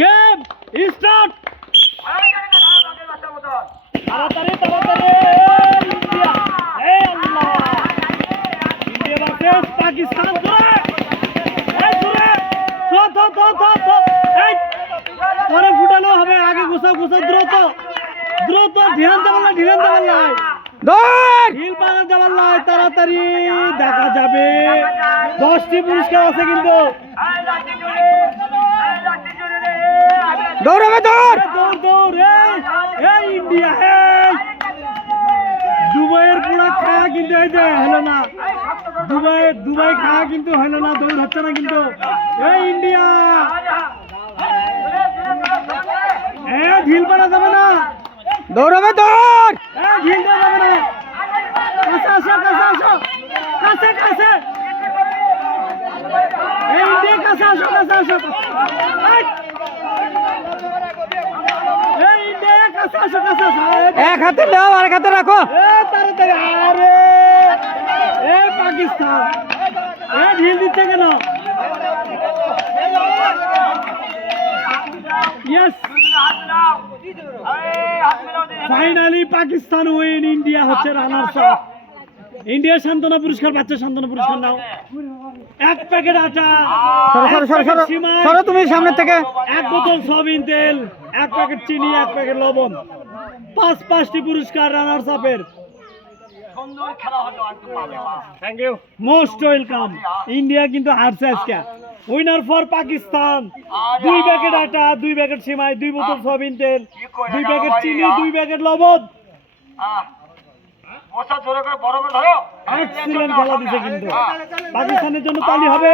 Game start. তাড়াতাড়ি তাড়াতাড়ি India, এই আল্লাহ, ইন্ডিয়া ভার্সেস পাকিস্তান। পরে ফুটানো হবে, আগে গোছাও গোছাও, দ্রুত দ্রুত, ঢিলান দেওয়ার লাই, ঢিল পাওয়া যাবার লাই, তাড়াতাড়ি দেখা যাবে। 10টি পুরস্কার আছে কিন্তু। দৌড়াবে, দৌড় দৌড় দৌড়, এই ইন্ডিয়া, দুবাইয়ের পুরা খাওয়া কিন্তু এই যে হলো না, দুবাই খাওয়া কিন্তু হলো না, দৌড় হচ্ছে না কিন্তু। এই ইন্ডিয়া, ঢিল পাড়া যাবে না, দৌড়াবে, দৌড় ঢিল দেওয়া যাবে না। কাছে আসো, কাছে আসো, কাছে কাছে, এই ইন্ডিয়া কাছে আসো, কাছে আসো, এই ইন্ডিয়া কাছে আসো, কাছে আসো। এক হাতে নাও, আরেক হাতে রাখো। তাড়াতাড়ি, আরে এই পাকিস্তান, ঢিল দিচ্ছে কেন? Yes, finally Pakistan win, India হচ্ছে রানার্স আপ। ইন্ডিয়া সান্ত্বনা পুরস্কার পাচ্ছে, সান্ত্বনা পুরস্কার নাও। 1 প্যাকেট আটা, সরো তুমি সামনে থেকে। 1 বোতল সয়াবিন তেল, 1 প্যাকেট চিনি, 1 প্যাকেট লবণ, 5টি পুরস্কার রানার্স আপের। Thank you, most welcome. India কিন্তু হারছে আজকে। Winner for Pakistan. 2 প্যাকেট আটা, 2 প্যাকেট সিমাই, 2 বোতল সয়াবিন তেল, 2 প্যাকেট চিনি, 2 প্যাকেট লবণ। এক্সিলেন্ট খেলা দিছে কিন্তু। পাকিস্তানের জন্য তালি হবে।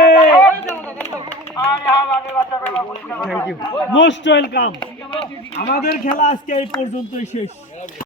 Most welcome. আমাদের খেলা আজকে এই পর্যন্তই শেষ।